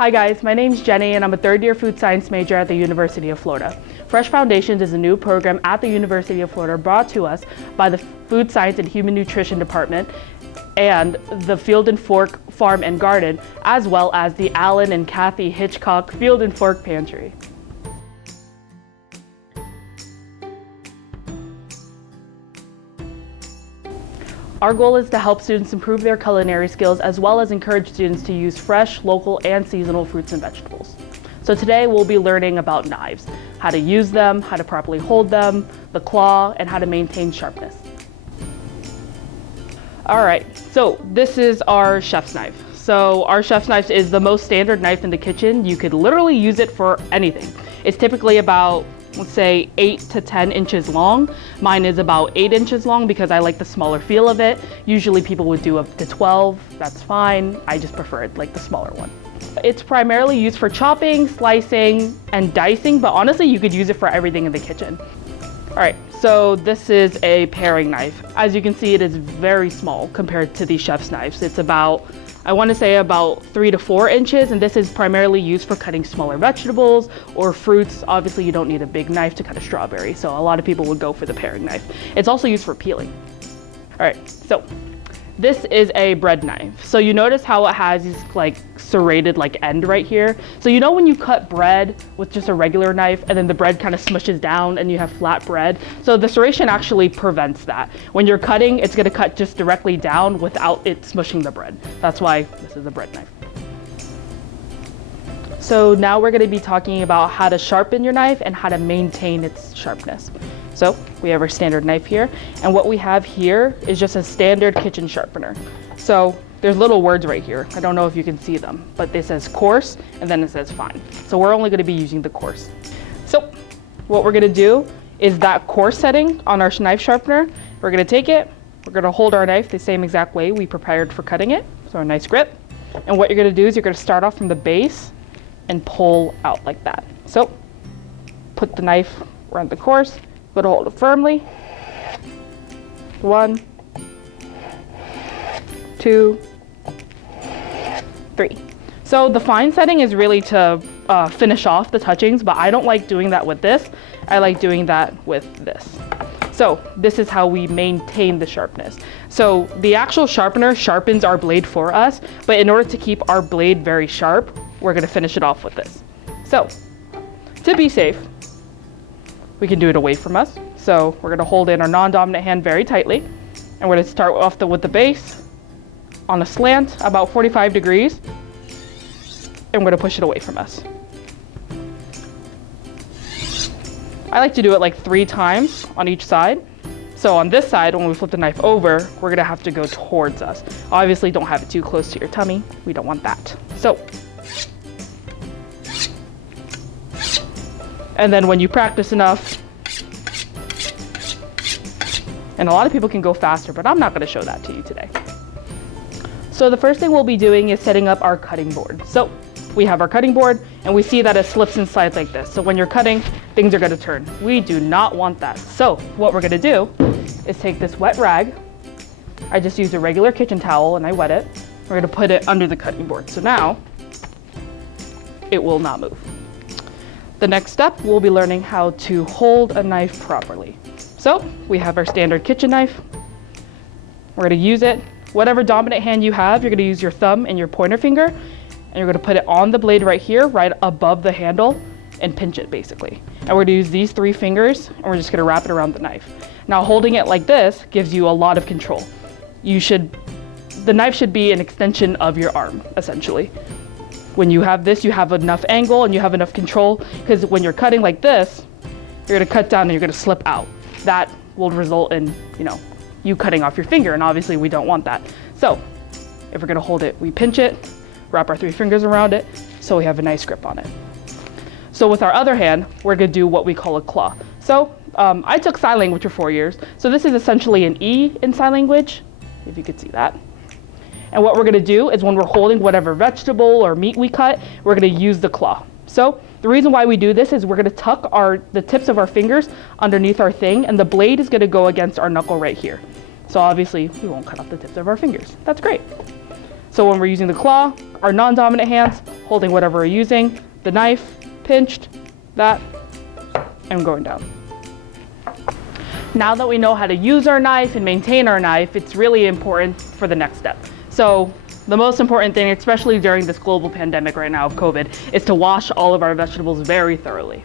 Hi guys, my name's Jenny and I'm a third-year food science major at the University of Florida. Fresh Foundations is a new program at the University of Florida brought to us by the Food Science and Human Nutrition Department and the Field and Fork Farm and Garden, as well as the Alan and Kathy Hitchcock Field and Fork Pantry. Our goal is to help students improve their culinary skills as well as encourage students to use fresh, local, and seasonal fruits and vegetables. So today we'll be learning about knives, how to use them, how to properly hold them, the claw, and how to maintain sharpness. All right, so this is our chef's knife. So our chef's knife is the most standard knife in the kitchen. You could literally use it for anything. It's typically about, let's say 8 to 10 inches long. Mine is about 8 inches long because I like the smaller feel of it. Usually people would do up to 12, that's fine. I just prefer it like the smaller one. It's primarily used for chopping, slicing, and dicing, but honestly you could use it for everything in the kitchen. All right, so this is a paring knife. As you can see, it is very small compared to the chef's knives. It's about, I want to say about 3 to 4 inches, and this is primarily used for cutting smaller vegetables or fruits. Obviously, you don't need a big knife to cut a strawberry, so a lot of people would go for the paring knife. It's also used for peeling. All right, so this is a bread knife. So you notice how it has this like serrated like end right here. So you know when you cut bread with just a regular knife and then the bread kind of smushes down and you have flat bread? So the serration actually prevents that. When you're cutting, it's gonna cut just directly down without it smushing the bread. That's why this is a bread knife. So now we're gonna be talking about how to sharpen your knife and how to maintain its sharpness. So we have our standard knife here, and what we have here is just a standard kitchen sharpener. So there's little words right here. I don't know if you can see them, but it says coarse and then it says fine. So we're only gonna be using the coarse. So what we're gonna do is that coarse setting on our knife sharpener, we're gonna take it, we're gonna hold our knife the same exact way we prepared for cutting it. So a nice grip. And what you're gonna do is you're gonna start off from the base and pull out like that. So put the knife around the coarse, but hold it firmly. 1, 2, 3. So the fine setting is really to finish off the touchings, but I don't like doing that with this. I like doing that with this. So this is how we maintain the sharpness. So the actual sharpener sharpens our blade for us, but in order to keep our blade very sharp, we're gonna finish it off with this. So to be safe, we can do it away from us. So we're gonna hold in our non-dominant hand very tightly, and we're gonna start off with the base on a slant, about 45 degrees, and we're gonna push it away from us. I like to do it like 3 times on each side. So on this side, when we flip the knife over, we're gonna have to go towards us. Obviously, don't have it too close to your tummy. We don't want that. So, and then when you practice enough, and a lot of people can go faster, but I'm not gonna show that to you today. So the first thing we'll be doing is setting up our cutting board. So we have our cutting board and we see that it slips and slides like this. So when you're cutting, things are gonna turn. We do not want that. So what we're gonna do is take this wet rag. I just used a regular kitchen towel and I wet it. We're gonna put it under the cutting board. So now it will not move. The next step, we'll be learning how to hold a knife properly. So we have our standard kitchen knife. We're gonna use it. Whatever dominant hand you have, you're gonna use your thumb and your pointer finger, and you're gonna put it on the blade right here, right above the handle, and pinch it basically. And we're gonna use these 3 fingers, and we're just gonna wrap it around the knife. Now holding it like this gives you a lot of control. The knife should be an extension of your arm, essentially. When you have this, you have enough angle and you have enough control, because when you're cutting like this, you're gonna cut down and you're gonna slip out. That will result in, you cutting off your finger, and obviously we don't want that. So if we're gonna hold it, we pinch it, wrap our 3 fingers around it, so we have a nice grip on it. So with our other hand, we're gonna do what we call a claw. So I took sign language for 4 years. So this is essentially an E in sign language, if you could see that. And what we're gonna do is when we're holding whatever vegetable or meat we cut, we're gonna use the claw. So the reason why we do this is we're gonna tuck the tips of our fingers underneath our thing, and the blade is gonna go against our knuckle right here. So obviously we won't cut off the tips of our fingers. That's great. So when we're using the claw, our non-dominant hands holding whatever we're using, the knife, pinched, that, and going down. Now that we know how to use our knife and maintain our knife, it's really important for the next step. So the most important thing, especially during this global pandemic right now of COVID, is to wash all of our vegetables very thoroughly.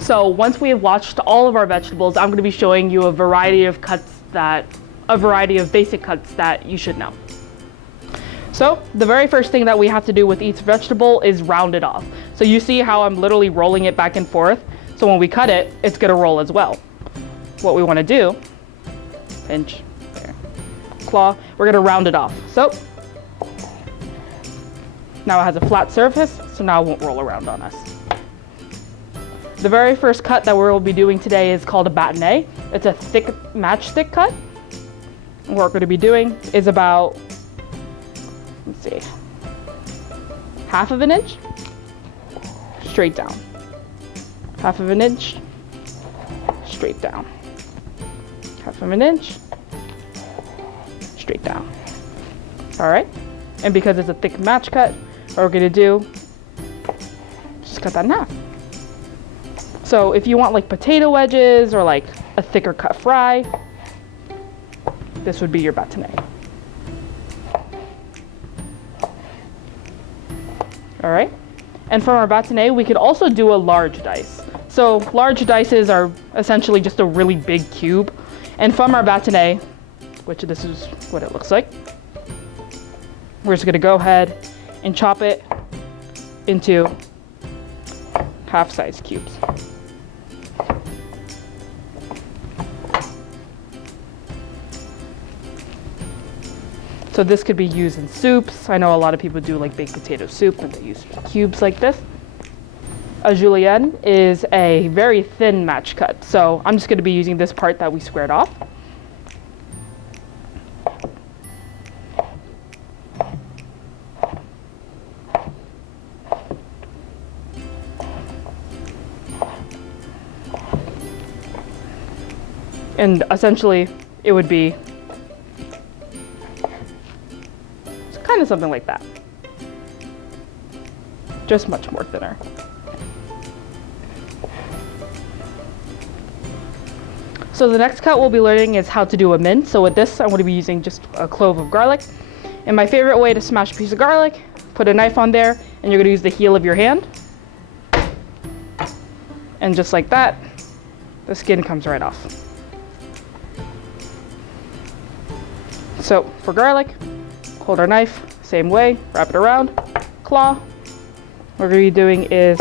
So once we have washed all of our vegetables, I'm going to be showing you a variety of basic cuts that you should know. So the very first thing that we have to do with each vegetable is round it off. So you see how I'm literally rolling it back and forth. So when we cut it, it's going to roll as well. What we want to do, pinch, there, claw, we're going to round it off. So now it has a flat surface, so now it won't roll around on us. The very first cut that we'll be doing today is called a bâtonnet. It's a thick matchstick cut. What we're going to be doing is about, let's see, 1/2 inch straight down, 1/2 inch straight down, 1/2 inch straight down. All right, and because it's a thick match cut, what we're going to do, just cut that in half. So if you want like potato wedges or like a thicker cut fry, this would be your bâtonnet. All right, and from our bâtonnet, we could also do a large dice. So large dices are essentially just a really big cube. And from our bâtonnet, which this is what it looks like, we're just gonna go ahead and chop it into half-size cubes. So this could be used in soups. I know a lot of people do like baked potato soup and they use cubes like this. A julienne is a very thin match cut. So I'm just going to be using this part that we squared off. And essentially it would be kind of something like that, just much more thinner. So the next cut we'll be learning is how to do a mince. So with this, I'm going to be using just a clove of garlic. And my favorite way to smash a piece of garlic, put a knife on there, and you're going to use the heel of your hand. And just like that, the skin comes right off. So for garlic, hold our knife, same way, wrap it around, claw. What we're going to be doing is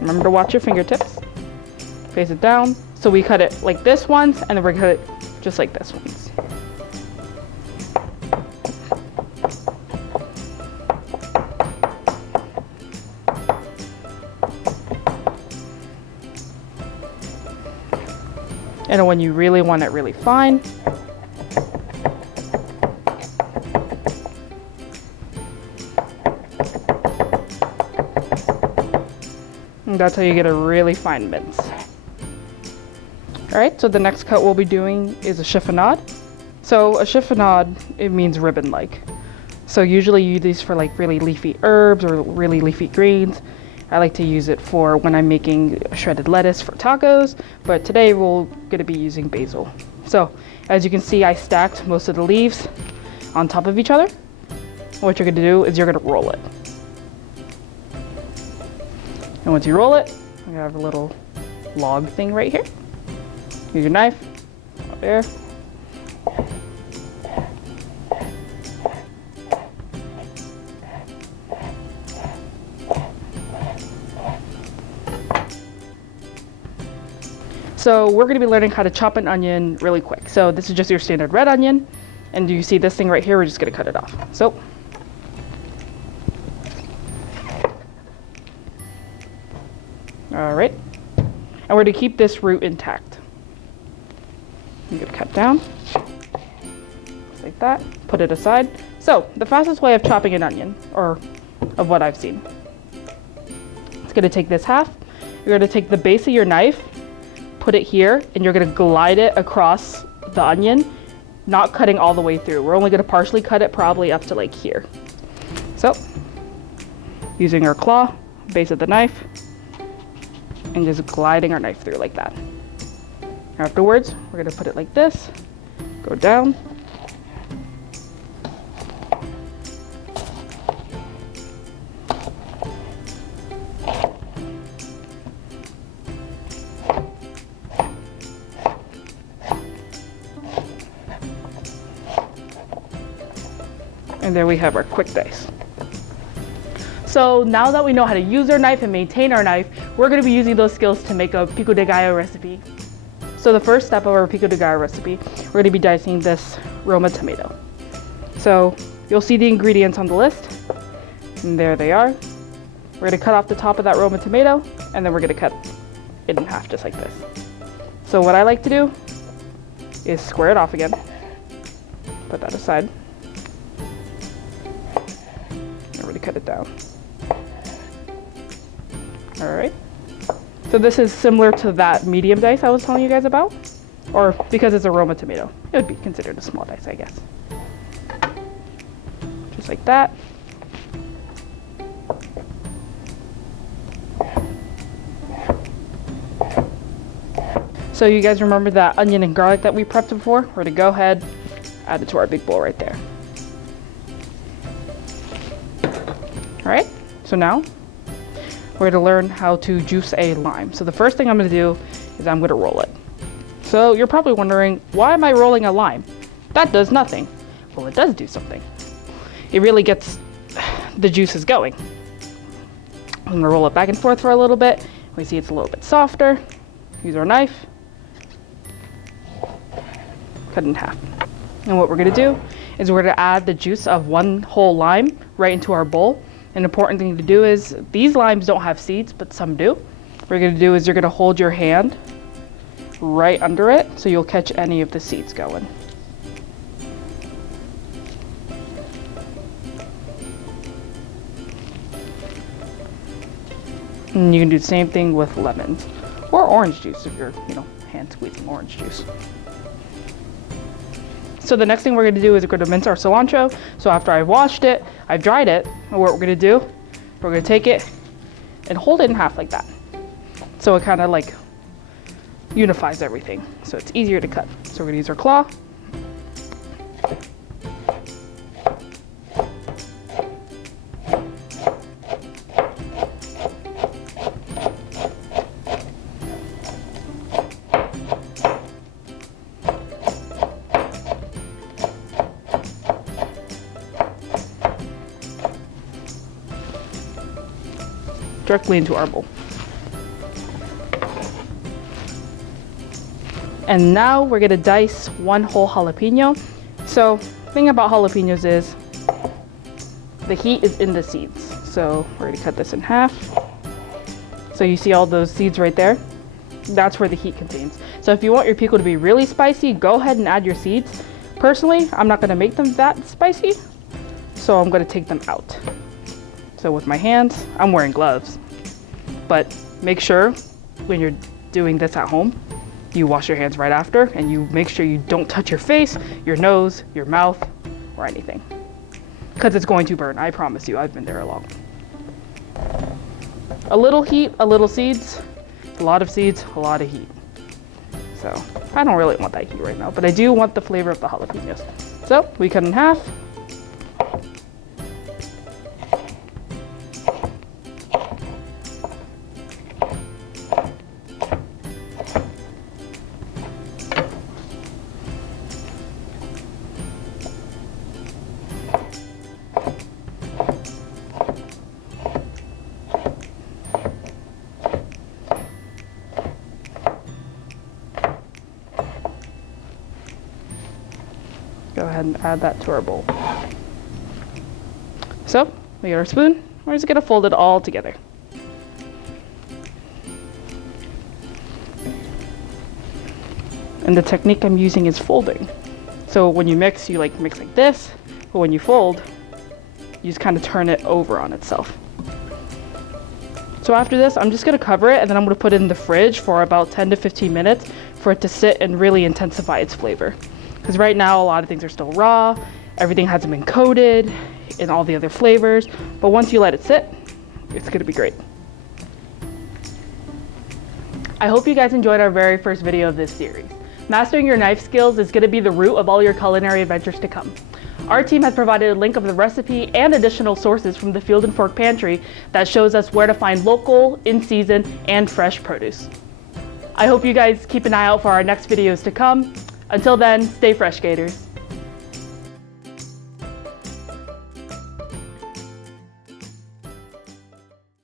remember to watch your fingertips, face it down. So we cut it like this once, and then we're going to cut it just like this once. And when you really want it really fine, and that's how you get a really fine mince. All right, so the next cut we'll be doing is a chiffonade. So a chiffonade, it means ribbon-like. So usually you use these for like really leafy herbs or really leafy greens. I like to use it for when I'm making shredded lettuce for tacos, but today we're going to be using basil. So as you can see, I stacked most of the leaves on top of each other. What you're going to do is you're going to roll it. And once you roll it, you have a little log thing right here. Use your knife, up there. So we're going to be learning how to chop an onion really quick. So this is just your standard red onion, and you see this thing right here, we're just going to cut it off. So all right, and we're going to keep this root intact. I'm going to cut down just like that, put it aside. So the fastest way of chopping an onion, or of what I've seen, it's going to take this half. You're going to take the base of your knife, put it here and you're gonna glide it across the onion, not cutting all the way through. We're only gonna partially cut it, probably up to like here. So, using our claw, base of the knife, and just gliding our knife through like that. Afterwards, we're gonna put it like this, go down, and there we have our quick dice. So now that we know how to use our knife and maintain our knife, we're going to be using those skills to make a Pico de Gallo recipe. So the first step of our Pico de Gallo recipe, we're going to be dicing this Roma tomato. So you'll see the ingredients on the list, and there they are. We're going to cut off the top of that Roma tomato, and then we're going to cut it in half just like this. So what I like to do is square it off again, put that aside, and really cut it down. All right, so this is similar to that medium dice I was telling you guys about, or because it's a Roma tomato, it would be considered a small dice, I guess. Just like that. So you guys remember that onion and garlic that we prepped before? We're gonna go ahead, add it to our big bowl right there. All right, so now we're going to learn how to juice a lime. So the first thing I'm going to do is I'm going to roll it. So you're probably wondering, why am I rolling a lime? That does nothing. Well, it does do something. It really gets the juices going. I'm going to roll it back and forth for a little bit. We see it's a little bit softer. Use our knife. Cut it in half. And what we're going to do is we're going to add the juice of one whole lime right into our bowl. An important thing to do is these limes don't have seeds, but some do. What you're going to do is you're going to hold your hand right under it so you'll catch any of the seeds going. And you can do the same thing with lemons or orange juice if you're, hand squeezing orange juice. So the next thing we're going to do is we're going to mince our cilantro. So after I've washed it, I've dried it, and what we're going to do, we're going to take it and hold it in half like that. So it kind of like unifies everything. So it's easier to cut. So we're going to use our claw. Directly into our bowl. And now we're gonna dice one whole jalapeno. So the thing about jalapenos is the heat is in the seeds. So we're gonna cut this in half. So you see all those seeds right there? That's where the heat contains. So if you want your pico to be really spicy, go ahead and add your seeds. Personally, I'm not gonna make them that spicy, so I'm gonna take them out. So with my hands, I'm wearing gloves, but make sure when you're doing this at home, you wash your hands right after, and you make sure you don't touch your face, your nose, your mouth, or anything. Because it's going to burn, I promise you, I've been there along. A little heat, a little seeds, a lot of seeds, a lot of heat. So I don't really want that heat right now, but I do want the flavor of the jalapenos. So we cut in half. Go ahead and add that to our bowl. So we got our spoon. We're just gonna fold it all together. And the technique I'm using is folding. So when you mix, you mix like this, but when you fold, you just kind of turn it over on itself. So after this, I'm just gonna cover it and then I'm gonna put it in the fridge for about 10 to 15 minutes for it to sit and really intensify its flavor. Because right now, a lot of things are still raw, everything hasn't been coated in all the other flavors, but once you let it sit, it's gonna be great. I hope you guys enjoyed our very first video of this series. Mastering your knife skills is gonna be the root of all your culinary adventures to come. Our team has provided a link of the recipe and additional sources from the Field and Fork Pantry that shows us where to find local, in-season, and fresh produce. I hope you guys keep an eye out for our next videos to come. Until then, stay fresh, Gators.